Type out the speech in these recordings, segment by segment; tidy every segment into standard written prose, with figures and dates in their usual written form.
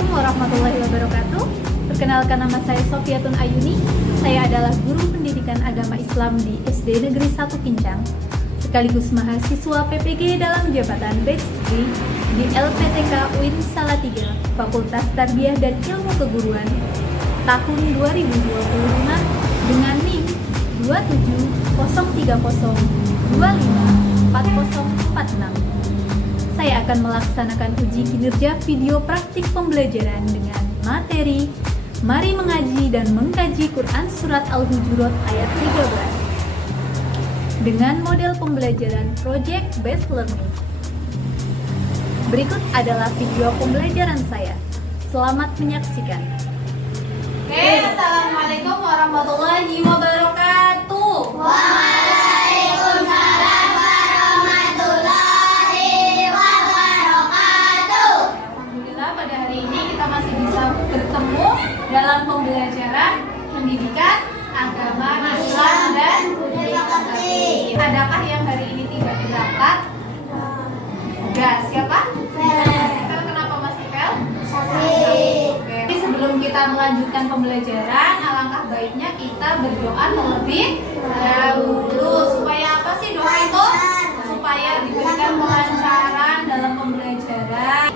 Assalamualaikum warahmatullahi wabarakatuh. Perkenalkan, nama saya Sofiatun Ayuni. Saya adalah guru pendidikan agama Islam di SD Negeri 1 Kincang, sekaligus mahasiswa PPG dalam jabatan Batch 3 di LPTK UIN Salatiga, Fakultas Tarbiyah dan Ilmu Keguruan, tahun 2025 dengan NIM 27030254046. Saya akan melaksanakan uji kinerja video praktik pembelajaran dengan materi Mari mengaji dan mengkaji Quran Surat Al-Hujurat ayat 13 dengan model pembelajaran Project Based Learning. Berikut adalah video pembelajaran saya. Selamat menyaksikan. Oke, Assalamualaikum warahmatullahi wabarakatuh. Waalaikumsalam warahmatullahi wabarakatuh. Alhamdulillah, pada hari ini kita masih bisa bertemu dalam pembelajaran pendidikan agama Islam dan budaya bakti. Adakah yang hari ini tidak berangkat? Ada. Siapa? Masih kenapa masih Pel? Sakit. Oke. Sebelum kita melanjutkan pembelajaran, alangkah baiknya kita berdoa terlebih dahulu. Supaya apa sih doa itu? Supaya diberikan kelancaran dalam pembelajaran.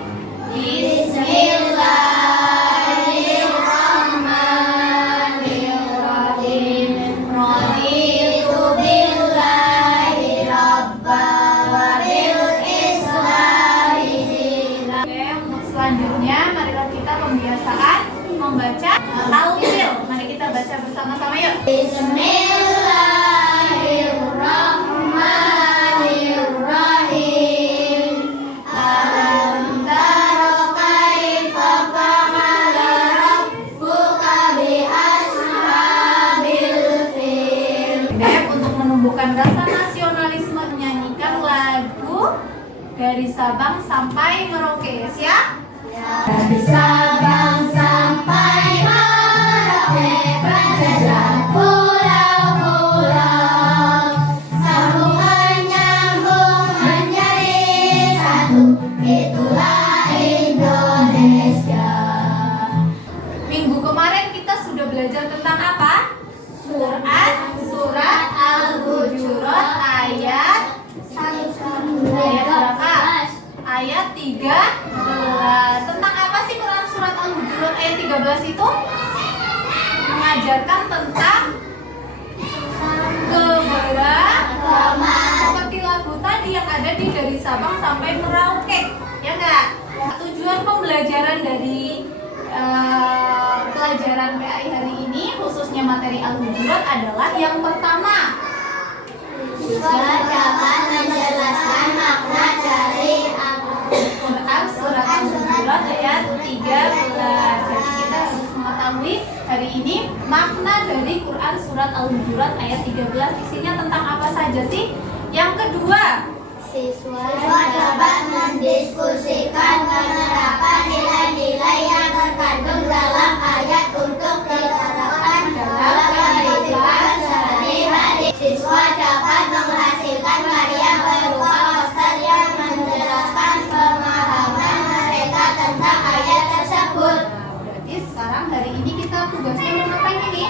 Bismillahirrahmanirrahim. Raditu billahi rabba wa bil islami dinan. Oke, untuk selanjutnya marilah kita pembiasaan membaca Al-Fil. Mari kita baca bersama-sama yuk. Bismillahirrahmanirrahim. Alam tara kaifa fa'ala rabbuka bi ashabil fil. Untuk menumbuhkan rasa nasionalisme, menyanyikan lagu dari Sabang sampai Merauke, siap? Dari Sabang sampai Merauke, berjajah pulau-pulau, sambungan nyambung menjadi satu, itulah Indonesia. Minggu kemarin kita sudah belajar tentang apa? Surat Al-Hujurat ayat berapa? Ayat 13. Tentang apa sih Quran Surat Al-Hujurat ayat 13 itu? Mengajarkan tentang keberagaman, seperti lagu tadi yang ada di dari Sabang sampai Merauke, ya enggak? Tujuan pembelajaran dari pelajaran PAI hari ini, khususnya materi Al-Hujurat, adalah yang pertama, dapat menjelaskan makna dari Quran Surat Al-Hujurat ayat 13. Jadi kita harus mengetahui hari ini makna dari Quran Surat Al-Hujurat ayat 13. Isinya tentang apa saja sih? Yang kedua, siswa dapat mendiskusikan penerapan nilai-nilai yang terkandung dalam ayat untuk diterapkan dalam kehidupan sehari-hari. Siswa dapat menghasilkan karya berupa poster yang menjelaskan pemahaman mereka tentang ayat tersebut. berarti sekarang hari ini kita tugasnya mau ngapain ini?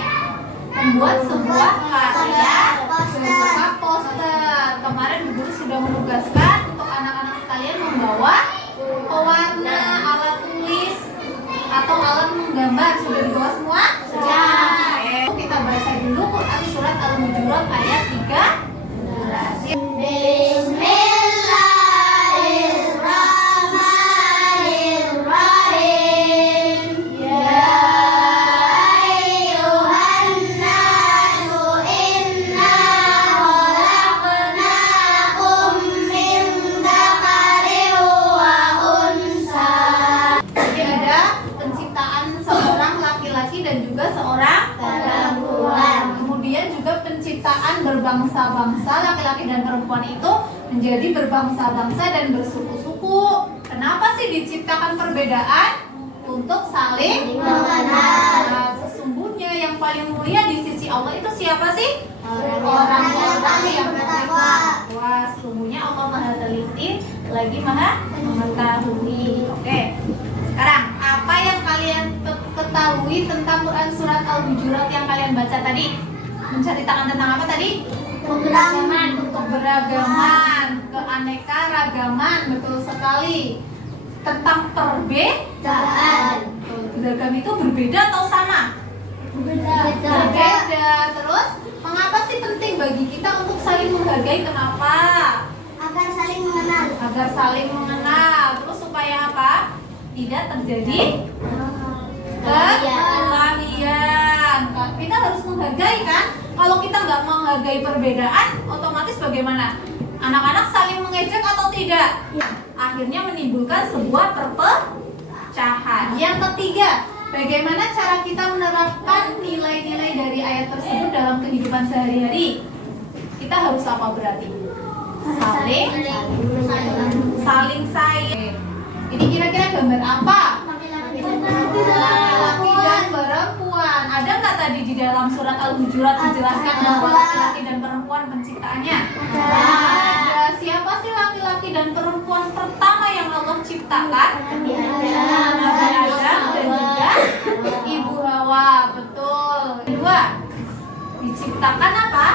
Membuat sebuah karya berupa poster. Kemarin Bu Guru sudah menugaskan untuk anak-anak sekalian membawa pewarna, alat tulis, atau alat menggambar. Sudah dibawa semua? Sudah. Oke, kita baca dulu Quran Surat Al-Hujurat ayat 13. Bismillahirrahmanirrahim. Ya ayyuhan nasu inna khalaqnakum min dzakarin wa unsa. Jadi ada penciptaan seorang laki-laki dan juga seorang perempuan. Kemudian juga penciptaan berbangsa-bangsa, laki-laki dan perempuan itu menjadi berbangsa-bangsa dan bersuku-suku. Kenapa sih diciptakan perbedaan? Untuk saling mengenal. Nah, sesungguhnya yang paling mulia di sisi Allah itu siapa sih? Orang-orang yang bertakwa. Wah, sesungguhnya Allah Maha Teliti lagi Maha Mengetahui. Oke. Sekarang apa yang baca tadi? Menceritakan tentang apa tadi? Keberagaman, keanekaragaman, betul sekali. Tentang perbedaan. Beragam itu berbeda atau sama? Berbeda. Terus, mengapa sih penting bagi kita untuk saling menghargai? Kenapa? Agar saling mengenal. Agar saling mengenal. Terus supaya apa? Tidak terjadi perkelahian. Kita harus menghargai kan? Kalau kita nggak menghargai perbedaan, otomatis bagaimana? Anak-anak saling mengejek atau tidak? Akhirnya menimbulkan sebuah perpecahan. Yang ketiga, bagaimana cara kita menerapkan nilai-nilai dari ayat tersebut dalam kehidupan sehari-hari? Kita harus apa berarti? Saling sayang. Ini kira-kira gambar apa? Laki-laki dan perempuan. Ada nggak tadi di dalam surat Al-Hujurat dijelaskan bahwa laki-laki dan perempuan penciptaannya? Ada. Siapa sih laki-laki dan perempuan pertama yang Allah ciptakan? Nabi Adam dan juga Ibu Hawa. Betul. Kedua, diciptakan apa?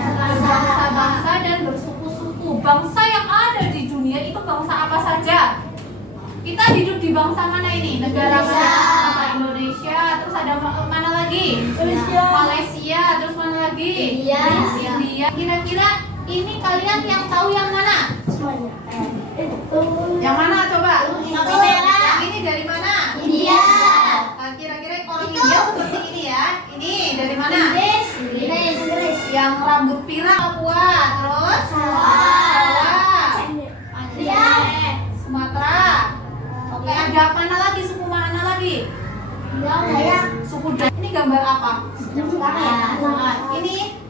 Berbangsa-bangsa dan bersuku-suku. Bangsa yang ada di dunia itu bangsa apa saja? Kita hidup di bangsa mana ini? Negara mana? Bangsa Indonesia. Terus ada mana lagi? Malaysia. Terus mana lagi? India. Kira-kira ini kalian yang tahu yang mana? Yang mana coba? Yang ini dari mana? India. Nah, kira-kira orang India seperti ini ya. Ini dari mana? Inggris. Yang rambut pirang Papua. Terus Sumatera. Oke, ada mana lagi? Suku mana lagi? Suku Dayak. Ini gambar apa? Ini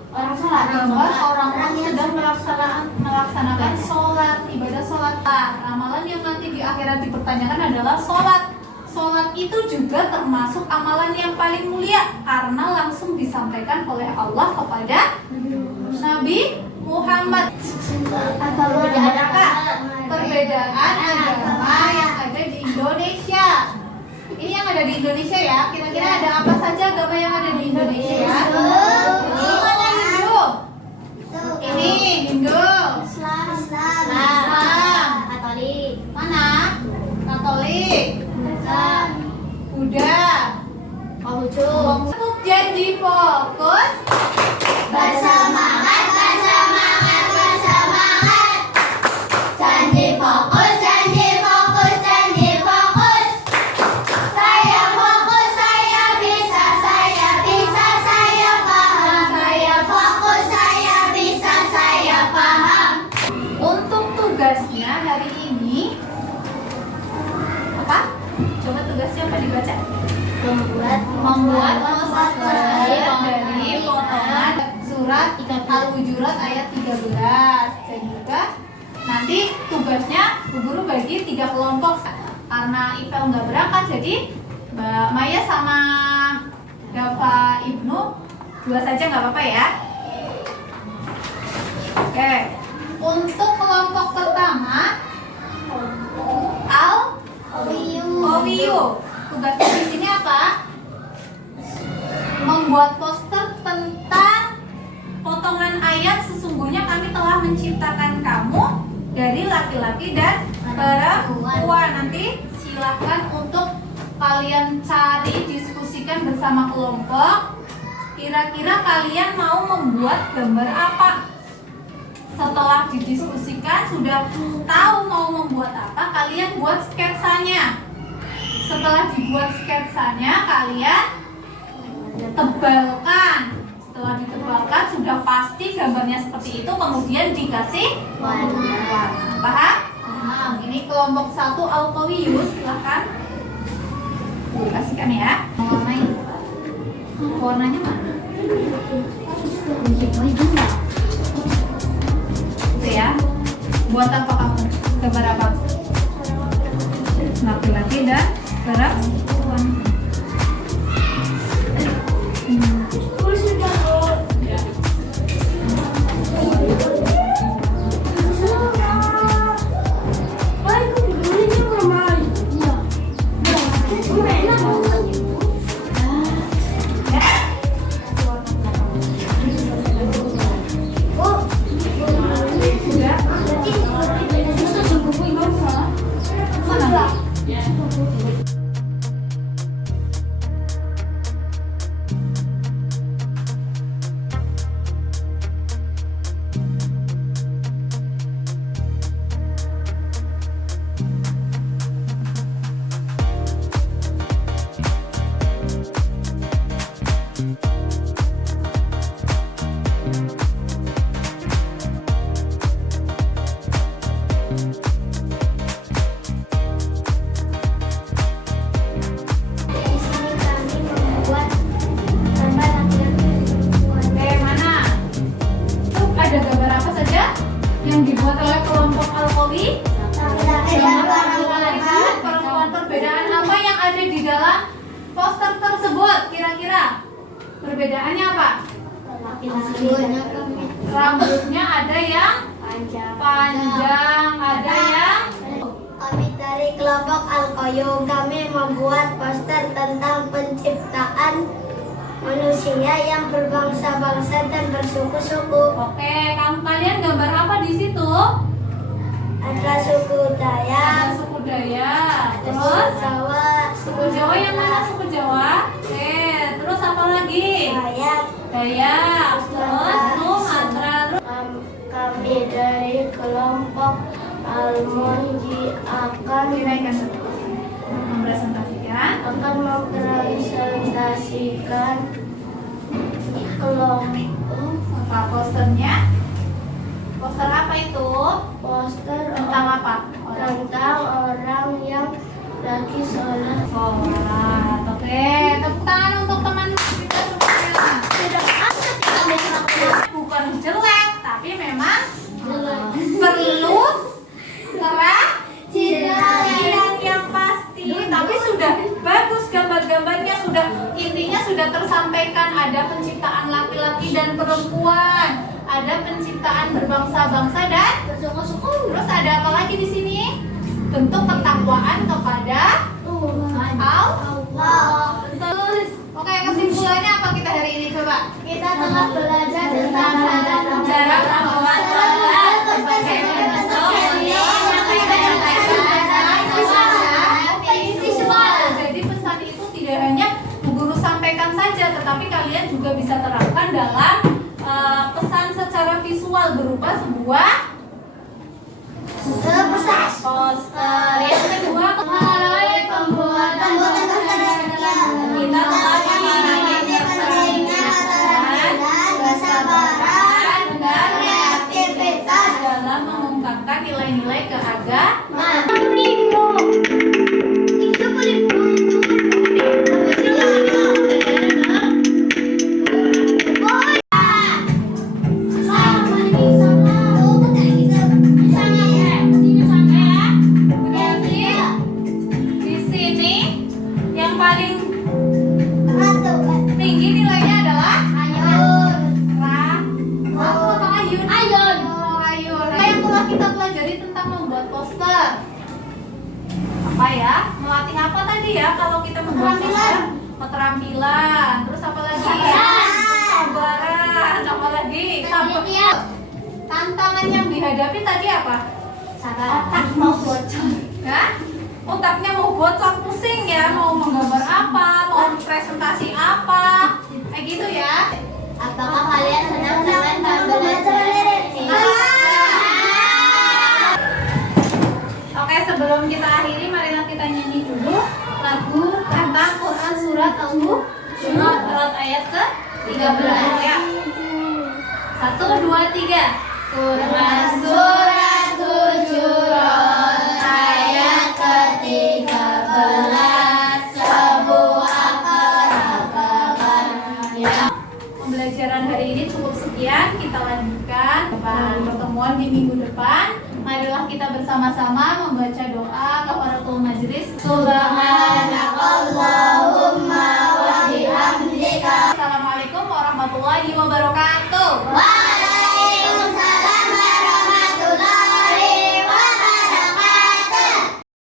gambar orang-orang sedang melaksanakan sholat, ibadah sholat. Amalan yang nanti di akhirat dipertanyakan adalah sholat. Sholat itu juga termasuk amalan yang paling mulia karena langsung disampaikan oleh Allah kepada Nabi Muhammad. Perbedaan agama yang ada di Indonesia. Ini yang ada di Indonesia ya. Kira-kira ada apa saja agama yang ada di Indonesia? Ini mana Hindu? Ini Hindu. Islam. Mana? Katolik. Buddha. Untuk janji fokus Bersemangat, bersemangat, bersemangat. Janji fokus, janji fokus, janji fokus. Saya fokus, saya bisa, saya bisa, saya paham. Saya fokus, saya bisa, saya paham. Untuk tugasnya hari ini apa? Coba tugasnya apa dibaca? Membuat poster dari potongan surat Al-Hujurat ayat 13. Dan juga nanti tugasnya Bu Guru bagi 3 kelompok. Karena Ipel nggak berangkat, jadi Mbak Maya sama Dava Ibnu 2 saja nggak apa-apa ya. Oke, untuk kelompok pertama Al-Owiyu. Tugasnya di sini apa? Membuat poster tentang potongan ayat sesungguhnya kami telah menciptakan kamu dari laki-laki dan perempuan. Nanti silahkan untuk kalian cari, diskusikan bersama kelompok. Kira-kira kalian mau membuat gambar apa? Setelah didiskusikan, sudah tahu mau membuat apa, kalian buat sketsanya. Setelah dibuat sketsanya, kalian tebalkan. Setelah ditebalkan, sudah pasti gambarnya seperti itu, kemudian dikasih warna. Paham? Paham. Ini kelompok 1 Al-Qawiyus, silahkan kasihkan ya. Warnain. Warnanya mana? Itu ya. Buat apa kamu? Gambar apa? Laki-laki dan perempuan. Di sini kami membuat gambar laki-laki dan perempuan. Oke, mana? Tuh, ada gambar apa saja yang dibuat oleh kelompok Al-Qawi? Laki-laki dan perempuan. Perempuan, perbedaan apa yang ada di dalam poster tersebut? Kira-kira perbedaannya apa? Laki-laki dan perempuan. Rambutnya ada yang Panjang. panjang, ada yang Kami dari kelompok Al-Qayyum, kami membuat poster tentang penciptaan manusia yang berbangsa-bangsa dan bersuku-suku. Oke, kalian gambar apa di situ? Ada suku Ada Dayak, suku Dayak. ada Terus suku Jawa, suku Jawa yang mana suku Jawa? Oke, terus apa lagi? Dayak. Dayak. Terus Sumatera. Terus Kami dari kelompok Al-Monji akan dinaikkan mempresentasikan. mempresentasikan kelompok Apa posternya? Poster apa itu? poster Tentang apa? tentang orang yang lagi sholat. Sholat. Oke, tepuk tangan untuk teman kita semuanya. Tidak ada kita melakukan Bukan jelek, tapi memang perlu perhatian yang pasti. Tapi sudah bagus gambar-gambarnya, sudah intinya sudah tersampaikan. Ada penciptaan laki-laki dan perempuan, ada penciptaan berbangsa-bangsa dan bersuku-suku. terus ada apa lagi di sini? Bentuk ketakwaan kepada Allah. Terus, oke, kesimpulannya apa kita hari ini coba? Kita telah belajar tentang Cara membuat poster sebagai bentuk visual. Jadi pesan itu tidak hanya Bu Guru sampaikan saja, tetapi kalian juga bisa terapkan dalam pesan secara visual berupa sebuah poster. Yang kedua, melalui pembuatan kita telah memahami pentingnya keterangan, kesabaran dan kreativitas. dalam mengungkapkan nilai-nilai keagamaan. Di sini yang paling tinggi nilainya adalah Ra. Apa Ayun? Oh, Ayun. Apa yang telah kita pelajari tentang membuat poster? Apa ya? Melatih apa tadi ya kalau kita membuat poster? Keterampilan. Terus apa lagi? Kesabaran. Apa lagi? Tantangan yang dihadapi tadi apa? Otak mau bocor. Hah? Otaknya mau bocor, pusing ya, mau menggambar apa, mau presentasi apa, kayak gitu ya. Apakah kalian senang dengan belajar ini? Oke, sebelum kita akhiri, marilah kita nyanyi dulu lagu tentang Quran surat Al-Hujurat ayat ke-13 ya. 1, 2, 3. Quran surat Hujurat ayat ke-13, sebuah peradaban. Ya. Pembelajaran hari ini cukup sekian, kita lanjutkan pada pertemuan di minggu depan. Marilah kita bersama-sama membaca doa kafaratul majelis. Subhanallah.